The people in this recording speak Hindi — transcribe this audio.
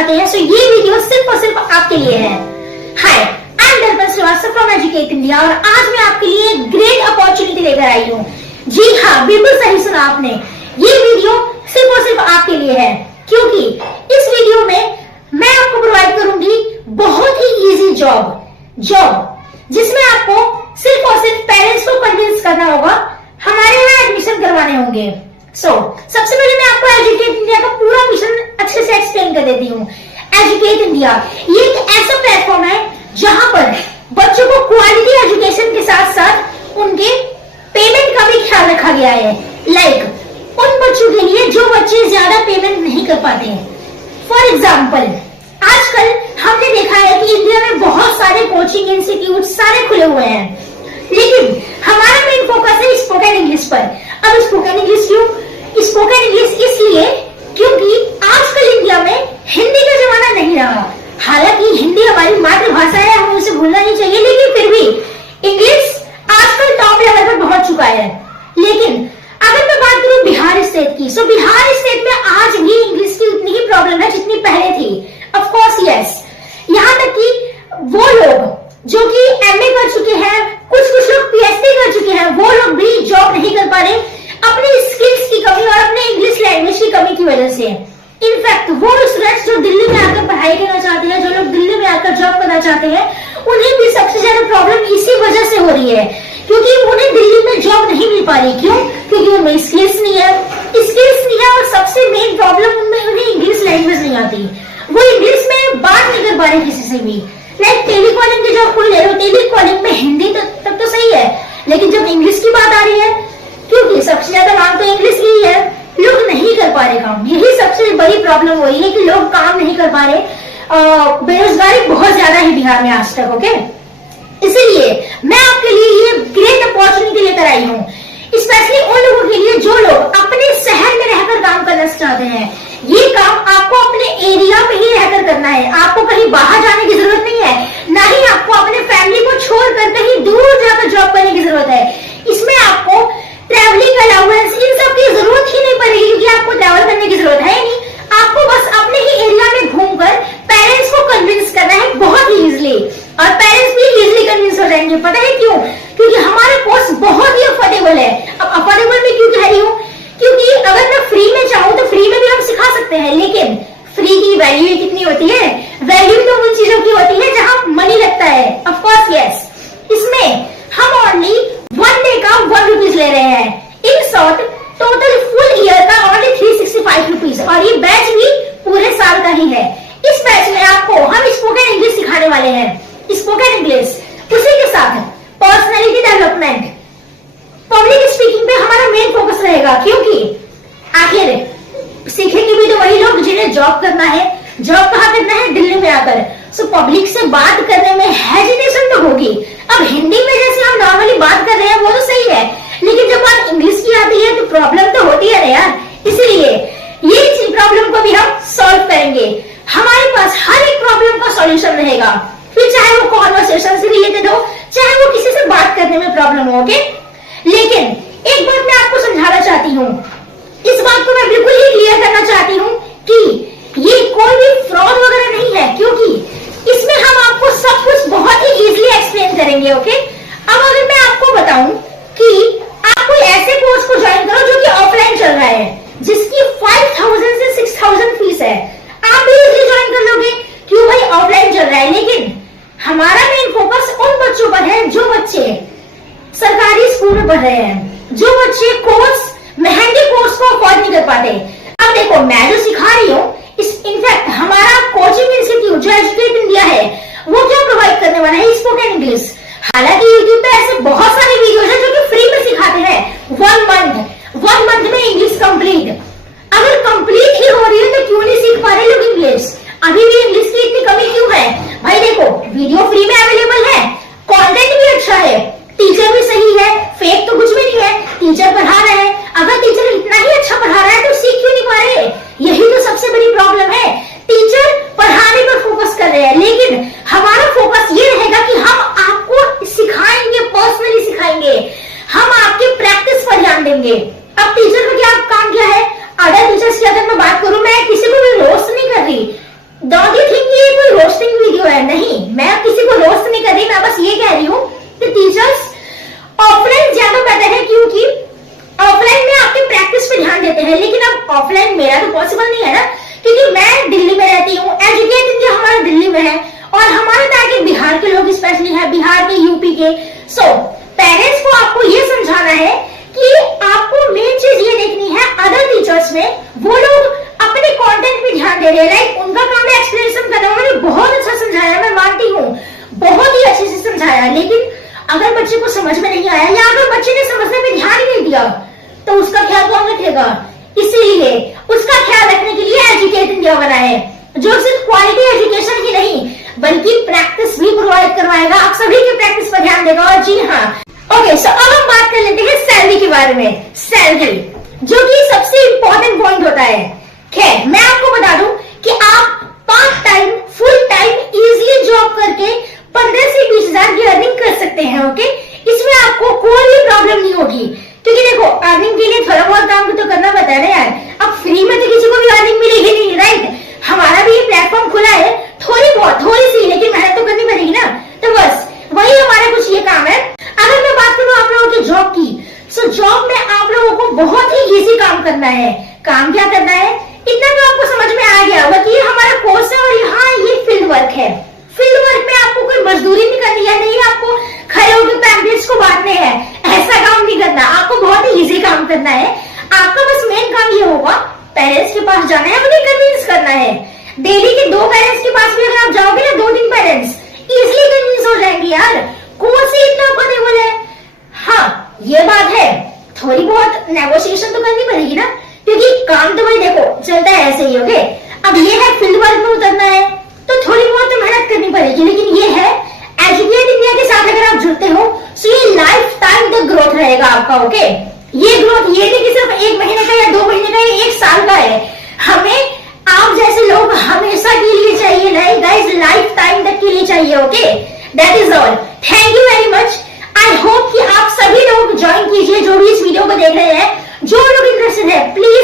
चाहते हैं, सो ये वीडियो सिर्फ और सिर्फ आपके लिए है। हाय, आई एम दर्पण श्रीवास्तव फ्रॉम एजुकेट इंडिया और आज मैं आपके लिए एक ग्रेट अपॉर्चुनिटी लेकर आई हूँ। जी हाँ, बिल्कुल सही सुना आपने, ये वीडियो सिर्फ और सिर्फ आपके लिए है, क्योंकि इस वीडियो में मैं आपको प्रोवाइड करूंगी बहुत ही इजी जॉब जिसमें आपको सिर्फ और सिर्फ पेरेंट्स को कन्विंस करना होगा, हमारे यहाँ एडमिशन करवाने होंगे। सबसे पहले मैं आपको एजुकेट इंडिया का पूरा मिशन अच्छे से एक्सप्लेन कर देती हूँ। एजुकेट इंडिया ये एक ऐसा प्लेटफॉर्म है जहां पर बच्चों को क्वालिटी एजुकेशन के साथ साथ उनके पेमेंट का भी ख्याल रखा गया है। उन बच्चों के लिए जो बच्चे ज्यादा पेमेंट नहीं कर पाते हैं। फॉर एग्जाम्पल, आजकल हमने देखा है कि इंडिया में बहुत सारे कोचिंग इंस्टीट्यूट सारे खुले हुए हैं, लेकिन हमारा मेन फोकस है स्पोकन इंग्लिश पर। अब स्पोकन इंग्लिश क्यों? स्पोकन इंग्लिश इसलिए क्योंकि आजकल इंडिया में हिंदी का जमाना नहीं रहा। हालांकि हिंदी हमारी मातृभाषा है, हमें उसे भूलना नहीं चाहिए, लेकिन फिर भी इंग्लिश आजकल टॉप लेवल पर पहुंच चुका है। लेकिन अगर मैं बात करूं बिहार स्टेट की, तो बिहार स्टेट में आज भी इंग्लिश की उतनी ही प्रॉब्लम है जितनी पहले थी। ऑफ कोर्स यस, यहाँ तक कि वो लोग जो कि एमए कर चुके हैं, कुछ लोग पीएचडी कर चुके हैं, वो लोग भी जॉब नहीं कर पा रहे अपने स्किल्स की कमी और अपने इंग्लिश लैंग्वेज की कमी की वजह से। इनफैक्ट वो स्टूडेंट्स जो दिल्ली में आकर पढ़ाई करना चाहते हैं, जो लोग दिल्ली में आकर जॉब करना चाहते हैं, उन्हें भी सबसे ज्यादा प्रॉब्लम इसी वजह से हो रही है, क्योंकि उन्हें दिल्ली में जॉब नहीं मिल पा रही। क्यों? क्योंकि उनमें स्किल्स नहीं है और सबसे मेन प्रॉब्लम उन्हें इंग्लिश लैंग्वेज नहीं आती। वो इंग्लिश में बात नहीं कर पा रहे किसी से भी। टेलीकॉलिंग की जॉब कोई ले लो, टेलीकॉलिंग में हिंदी तब तो सही है, लेकिन जब इंग्लिश की बात आ रही है, क्योंकि सबसे ज्यादा मांग तो इंग्लिश की ही है, लोग नहीं कर पा रहे काम। यही सबसे बड़ी प्रॉब्लम हो रही है कि लोग काम नहीं कर पा रहे। बेरोजगारी बहुत ज्यादा है बिहार में आज तक। ओके, इसीलिए मैं आपके लिए ये ग्रेट अपॉर्चुनिटी लेकर आई हूँ, स्पेशली उन लोगों के लिए जो लोग अपने शहर में रहकर काम करना चाहते हैं। ये काम आपको अपने एरिया में ही रहकर करना है, आपको कहीं बाहर जाने की जरूरत नहीं है, ना ही आपको अपने फैमिली को छोड़कर कहीं दूर जाकर जॉब करने की जरूरत है। इसमें आपको ट्रैवलिंग अलाउंस इन सब की जरूरत ही नहीं पड़ेगी, क्योंकि आपको ट्रैवल करने की जरूरत है नहीं। आपको बस अपने ही एरिया में घूमकर पेरेंट्स को कन्विंस करना है बहुत ही इजिली, और पेरेंट्स भी इजिली कन्विंस हो जाएंगे। पता है क्यों? क्योंकि हमारा कोर्स बहुत ही अफोर्डेबल है। अब अफोर्डेबल में क्यों कह रही हूँ? क्योंकि अगर मैं फ्री में चाहूँ तो फ्री में भी हम सिखा सकते हैं, लेकिन फ्री की वैल्यू कितनी होती है? वैल्यू तो उन चीजों की होती है जहां मनी लगता है। ऑफ कोर्स यस, इसमें हम ओनली 1 डे का 1 रुपीज ले रहे हैं। In short, total full year का ओनली 365 रुपीज, और ये बैच भी पूरे साल का ही है। इस बैच में आपको हम स्पोकन इंग्लिश सिखाने वाले हैं। स्पोकन इंग्लिश, उसी के साथ पर्सनैलिटी डेवलपमेंट, पब्लिक स्पीकिंग पे हमारा मेन फोकस रहेगा, क्योंकि आखिर सीखेंगे भी तो वही लोग जिन्हें जॉब करना है। जॉब कहाँ करना है? दिल्ली में आकर। सो पब्लिक से बात करने में हेजिटेशन तो होगी। अब हिंदी में जैसे हम नॉर्मली बात कर रहे हैं वो तो सही है, लेकिन जब बात इंग्लिश की आती है तो प्रॉब्लम तो होती है ना यार। इसलिए ये प्रॉब्लम को भी हम सॉल्व करेंगे। हमारे पास हर एक प्रॉब्लम का सॉल्यूशन रहेगा, फिर चाहे वो कॉन्वर्सेशन से रिलेटेड हो, चाहे वो किसी से बात करने में प्रॉब्लम हो। ओके, लेकिन एक बात मैं आपको समझाना चाहती हूँ, इस बात को मैं बिल्कुल ही क्लियर करना चाहती हूँ कि ये कोई भी फ्रॉड वगैरह नहीं है, क्योंकि इसमें हम आपको सब कुछ बहुत ही इजीली एक्सप्लेन करेंगे। ओके, अब अगर मैं आपको बताऊं कि आप कोई ऐसे कोर्स को ज्वाइन करो जो कि ऑफलाइन चल रहा है, जिसकी 5000 से 6000 फीस है, आप भी इजीली ज्वाइन कर लोगे। क्यों भाई? ऑफलाइन चल रहा है। लेकिन हमारा मेन फोकस उन बच्चों पर है जो बच्चे सरकारी स्कूल में पढ़ रहे हैं, जो बच्चे महंगे कोर्स को अफोर्ड नहीं कर पाते। अब देखो, मैं जो सिखा रही हूँ, इनफैक्ट हमारा कोचिंग इंस्टीट्यूट जो एजुकेट इंडिया है, वो क्या प्रोवाइड करने वाला है? Spoken English. हालांकि यूट्यूब पे ऐसे बहुत सारे वीडियोज हैं जो कि फ्री में सिखाते हैं। 1 मंथ में इंग्लिश कंप्लीट। अगर कंप्लीट ही हो रही है तो क्यों नहीं सीख पा रहे लोग इंग्लिश? अभी भी इंग्लिश की इतनी कमी क्यों है? भाई देखो, वीडियो फ्री में अवेलेबल है, कंटेंट भी अच्छा है, टीचर भी सही है, फेक तो कुछ भी नहीं है, टीचर पढ़ा रहे हैं। अगर टीचर इतना ही अच्छा पढ़ा रहा है तो सीख क्यों नहीं पा रहे? यही पॉसिबल नहीं है ना, क्योंकि मैं दिल्ली में रहती हूँ, एजुकेट इंडिया हमारा दिल्ली में है और हमारे टारगेट बिहार के लोग स्पेशली है, बिहार के, यूपी के। सो पेरेंट्स को आपको ये समझाना है कि आपको मेन चीज ये देखनी है अदर टीचर्स में वो लोग अपने कंटेंट पे ध्यान दे रहे हैं, लाइक उनका काम है एक्सप्लेनेशन करना। उन्होंने बहुत अच्छा समझाया, मैं मानती हूँ बहुत ही अच्छे से समझाया, लेकिन अगर बच्चे को समझ में नहीं आया या अगर बच्चे ने समझने पे ध्यान ही नहीं दिया तो उसका ख्याल कौन रखेगा? इसीलिए उसका ख्याल रखने के लिए एजुकेट इंडिया बना है, जो सिर्फ क्वालिटी एजुकेशन ही नहीं बल्कि प्रैक्टिस भी प्रोवाइड करवाएगा, आप सभी की प्रैक्टिस पर ध्यान देगा। और जी हाँ, ओके, सो अब हम बात कर लेते हैं सैलरी के बारे में। सैलरी जो कि सबसे इंपॉर्टेंट पॉइंट होता है। खैर, मैं आपको बता दूं कि आप part time, full time easily job करके 15 से 20 हजार की अर्निंग कर सकते हैं। ओके, इसमें आपको कोई भी प्रॉब्लम नहीं होगी, क्योंकि देखो अर्निंग के लिए थोड़ा बहुत काम तो करना पड़ता है ना यार। अब फ्री में तो किसी को भी अर्निंग मिलेगी नहीं, राइट? हमारा भी ये प्लेटफॉर्म खुला है, थोड़ी बहुत, थोड़ी सी, लेकिन मेहनत तो करनी पड़ेगी ना। तो बस वही हमारा कुछ ये काम है। अगर मैं बात करूं आप लोगों की जॉब की, सो जॉब में आप लोगों को बहुत ही इजी काम करना है। काम क्या करना है, इतना तो आपको समझ में आ गया होगा कि ये हमारा कोर्स है और यहाँ ये फील्ड वर्क है। फील्ड वर्क में आपको कोई मजदूरी नहीं करनी है, नहीं आपको खड़े होकर पैम्पलेट्स को बांटने हैं, ऐसा काम नहीं करना। आपको बहुत ही इजी काम करना है। आपका बस मेन काम ये होगा, पेरेंट्स के पास जाना है, उन्हें कन्विंस करना है। डेली के 2 पेरेंट्स के पास भी अगर आप जाओगे ना, 2-3 पेरेंट्स इजिली कन्विंस हो जाएंगे यार, कोर्स ही इतना अफोर्डेबल है। हाँ, ये बात है, थोड़ी बहुत नेगोशिएशन तो करनी पड़ेगी ना, क्योंकि काम तो भाई देखो चलता है ऐसे ही। ओके, अब ये है फील्ड वर्क में उतरना है तो थोड़ी बहुत तो मेहनत करनी पड़ेगी, लेकिन ये है एजुकेट इंडिया के साथ अगर आप जुड़ते हो तो ये लाइफ टाइम तक ग्रोथ रहेगा आपका। ओके, ये ग्रोथ ये नहीं कि सिर्फ 1 महीने का या 2 महीने का या 1 साल का है। हमें आप जैसे लोग हमेशा के लिए चाहिए, नहीं गाइस, लाइफ टाइम तक के लिए चाहिए। Okay, that is all. Thank you very much. I hope कि आप सभी लोग ज्वाइन कीजिए, जो भी इस वीडियो को देख रहे हैं। जो लोग इंटरेस्टेड है प्लीज